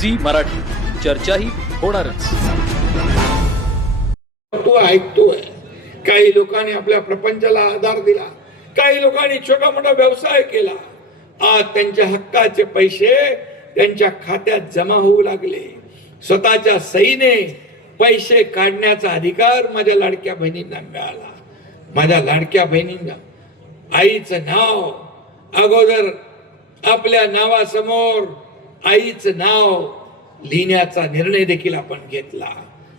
Zee Marathi. चर्चाही होणारच. तो ऐकतोय. काही लोकांनी आपल्या प्रपंचाला आधार दिला. काही लोकांनी छोटा मोठा व्यवसाय केला. आज त्यांच्या हक्काचे पैसे त्यांच्या खात्यात जमा होऊ लागले. स्वतःच्या सईने पैसे काढण्याचा अधिकार माझ्या लाडक्या बहिणींना मिळाला. माझ्या लाडक्या बहिणींना. आईचं नाव अगोदर आपल्या नावासमोर आईचं नाव लिहिण्याचा निर्णय देखील आपण घेतला.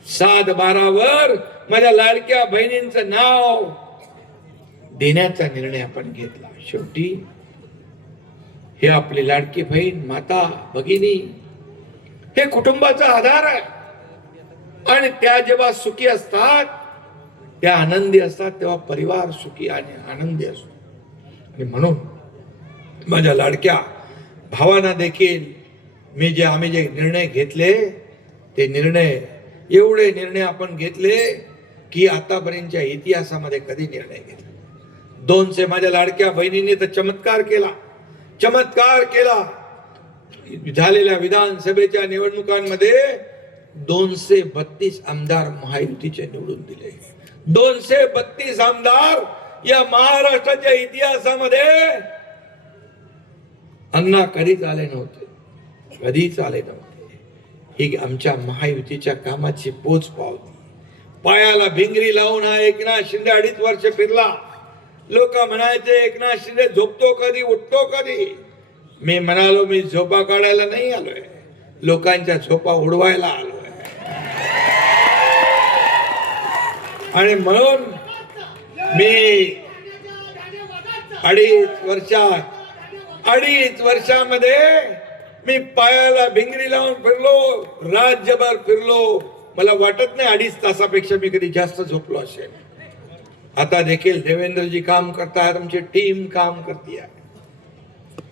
सात बारावर माझ्या लाडक्या बहिणींचं नाव देण्याचा निर्णय आपण घेतला. शेवटी हे आपली लाडकी बहीण माता भगिनी हे कुटुंबाचा आधार आहे. आणि त्या जेव्हा सुखी असतात त्या आनंदी असतात तेव्हा परिवार सुखी आणि आनंदी असतो. आणि म्हणून माझ्या लाडक्या भावांना देखील मी जे आम्ही जे निर्णय घेतले ते निर्णय एवढे निर्णय आपण घेतले की आतापर्यंतच्या इतिहासामध्ये कधी निर्णय घेतले दोनशे माझ्या लाडक्या बहिणीने तर चमत्कार केला. चमत्कार केला. झालेल्या विधानसभेच्या निवडणुकांमध्ये दोनशे बत्तीस आमदार महायुतीचे निवडून दिले. दोनशे बत्तीस आमदार या महाराष्ट्राच्या इतिहासामध्ये अण्णा कधीच आले नव्हते. कधी चालत नव्हते ही आमच्या महायुतीच्या कामाची पोच पावती. पायाला भिंगरी लावून हा एकनाथ शिंदे अडीच वर्ष फिरला. लोक म्हणायचे एकनाथ शिंदे झोपतो कधी उठतो कधी? मी म्हणालो मी झोपा काढायला नाही आलोय. लोकांच्या झोपा उडवायला आलोय. आणि म्हणून मी अडीच वर्षात अडीच वर्षामध्ये मी पायाला भिंगरी लावून फिरलो राज्यभर फिरलो. मला वाटत नाही अडीच तासापेक्षा मी कधी जास्त झोपलो असेल. आता देखील देवेंद्रजी काम करतायत आमची टीम काम करते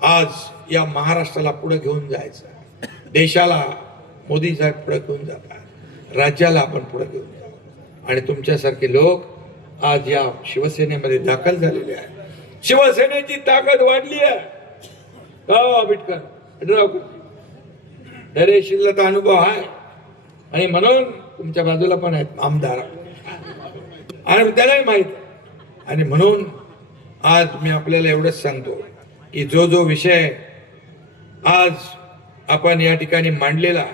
आज या महाराष्ट्राला पुढे घेऊन जायचं देशाला मोदी साहेब पुढे घेऊन जातात. राज्याला आपण पुढे घेऊन जाऊ. आणि तुमच्यासारखे लोक आज या शिवसेनेमध्ये दाखल झालेले आहेत. शिवसेनेची ताकद वाढली आहे का हो, बिटकर दरे धैर्यशीलता अनुभव आहे. आणि म्हणून तुमच्या बाजूला पण आहेत आमदार. आणि त्यालाही माहीत. आणि म्हणून आज मी आपल्याला एवढंच सांगतो की जो जो विषय आज आपण या ठिकाणी मांडलेला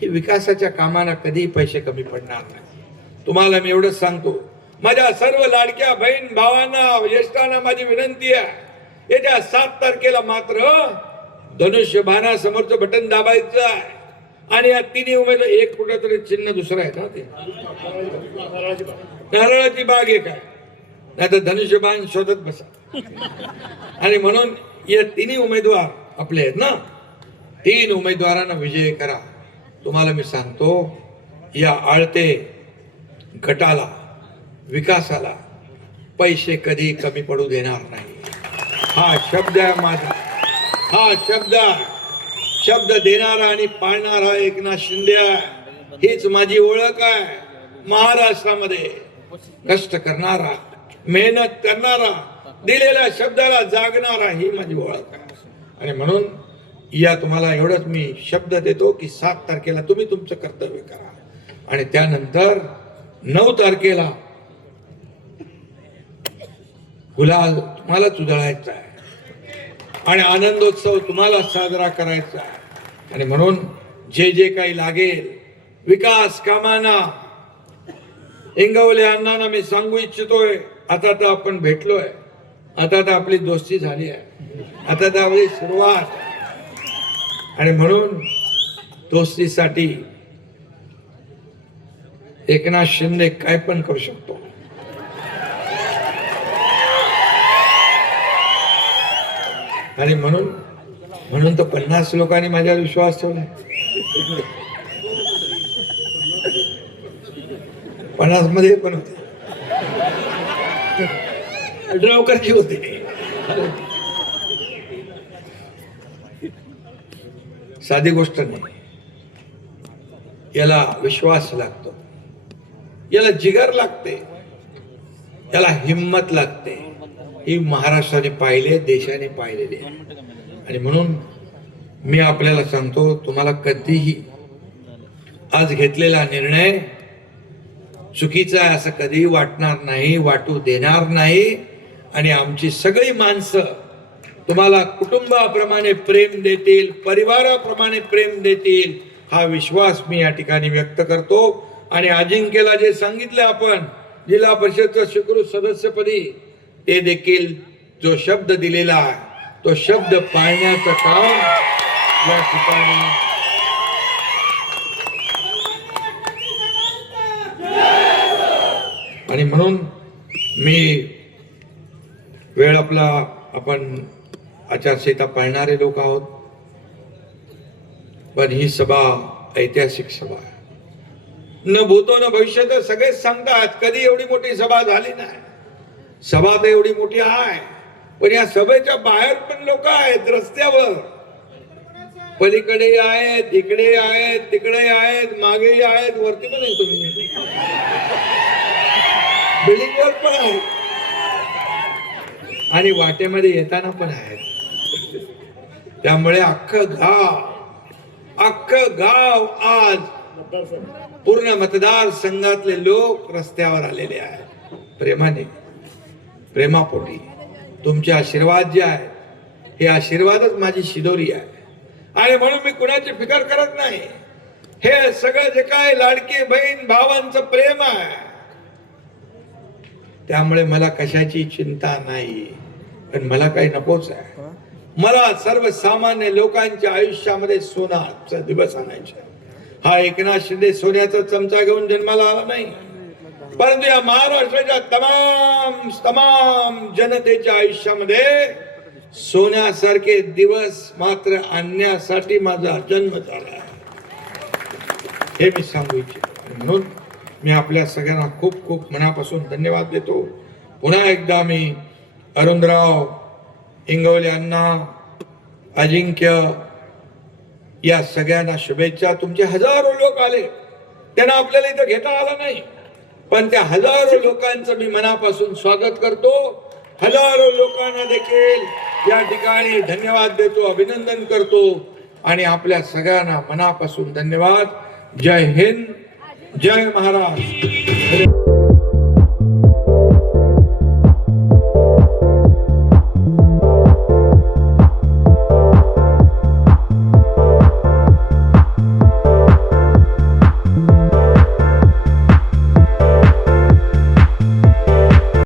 की विकासाच्या कामांना कधीही पैसे कमी पडणार नाही. तुम्हाला मी एवढंच सांगतो माझ्या सर्व लाडक्या बहीण भावांना ज्येष्ठांना माझी विनंती आहे येत्या सात तारखेला मात्र धनुष्यबाणा समोरचं बटन दाबायचं आहे. आणि या तिन्ही उमेदवार एक कुठं तरी चिन्ह दुसरं आहे ना ते? नारळाची बाग एक आहे. नाही तर धनुष्यबाण शोधत बसा. आणि म्हणून या तिन्ही उमेदवार आपले आहेत ना? तीन उमेदवारांना विजय करा. तुम्हाला मी सांगतो या आळते गटाला विकासाला पैसे कधी कमी पडू देणार नाही. हा शब्द आहे माझा. हा शब्द शब्द देणारा आणि पाळणारा एकनाथ शिंदे आहे. हीच माझी ओळख आहे. महाराष्ट्रामध्ये कष्ट करणारा मेहनत करणारा दिलेल्या शब्दाला जागणारा ही माझी ओळख आहे. आणि म्हणून या तुम्हाला एवढंच मी शब्द देतो की सात तारखेला तुम्ही तुमचं कर्तव्य करा. आणि त्यानंतर नऊ तारखेला गुलाल तुम्हालाच उजळायचा आहे. आणि आनंदोत्सव तुम्हाला साजरा करायचा आहे. आणि म्हणून जे जे काही लागेल विकास कामांना इंगवले अण्णांना मी सांगू इच्छितोय आता तर आपण भेटलोय. आता तर आपली दोस्ती झाली आहे. आता तर आपली सुरुवात आणि म्हणून दोस्तीसाठी एकनाथ शिंदे काय पण करू शकतो. आणि म्हणून म्हणून तर पन्नास लोकांनी माझ्यावर विश्वास ठेवला पन्नासमध्ये पण होते. ड्रावकरची होते. साधी गोष्ट नाही. याला विश्वास लागतो. याला जिगर लागते. याला हिंमत लागते. ही महाराष्ट्राने पाहिले देशाने पाहिलेली आहे आणि म्हणून मी आपल्याला सांगतो तुम्हाला कधीही आज घेतलेला निर्णय चुकीचा आहे असं कधीही वाटणार नाही वाटू देणार नाही. आणि आमची सगळी माणसं तुम्हाला कुटुंबाप्रमाणे प्रेम देतील परिवाराप्रमाणे प्रेम देतील हा विश्वास मी या ठिकाणी व्यक्त करतो. आणि अजिंक्यला जे सांगितलं आपण जिल्हा परिषदचं स्वीकृत सदस्यपदी ते देखील जो शब्द दिलेला आहे तो शब्द पाळण्याचं काम या ठिकाणी आणि म्हणून मी वेळ आपला आपण आचारसंहिता पाळणारे लोक आहोत पण ही सभा ऐतिहासिक सभा आहे. न भूतो न भविष्यात सगळेच सांगतात कधी एवढी मोठी सभा झाली नाही. सभा तर एवढी मोठी आहे. पण या सभेच्या बाहेर पण लोक आहेत रस्त्यावर. पलीकडे आहेत इकडे आहेत तिकडे आहेत मागे आहेत वरती पण आहे तुम्ही. बिल्डिंगवर पण आहे आणि वाटेमध्ये येताना पण आहेत. त्यामुळे अख्खं गाव अख्खं गाव आज पूर्ण मतदार संघातले लोक रस्त्यावर आलेले आहेत. प्रेमाने. प्रेमापोटी. तुमचे आशीर्वाद जे आहे हे आशीर्वादच माझी शिदोरी आहे. आणि म्हणून मी कुणाची फिकर करत नाही. हे सगळं जे काय लाडकी बहीण भावांचं प्रेम आहे त्यामुळे मला कशाची चिंता नाही. पण मला काही नकोच आहे. मला सर्वसामान्य लोकांच्या आयुष्यामध्ये सोनाचा दिवस आणायचा हा एकनाथ शिंदे सोन्याचा चमचा घेऊन जन्माला आला नाही. परंतु या महाराष्ट्राच्या तमाम तमाम जनतेच्या आयुष्यामध्ये सोन्यासारखे दिवस मात्र आणण्यासाठी माझा जन्म झाला हे मी सांगू इच्छितो. म्हणून मी आपल्या सगळ्यांना खूप खूप मनापासून धन्यवाद देतो. पुन्हा एकदा मी अरुणराव इंगवले अण्णा अजिंक्य या सगळ्यांना शुभेच्छा. तुमचे हजारो लोक आले. त्यांना आपल्याला इथं घेता आलं नाही. पण त्या हजारो लोकांचं मी मनापासून स्वागत करतो. हजारो लोकांना देखील या ठिकाणी धन्यवाद देतो अभिनंदन करतो. आणि आपल्या सगळ्यांना मनापासून धन्यवाद. जय हिंद जय महाराष्ट्र.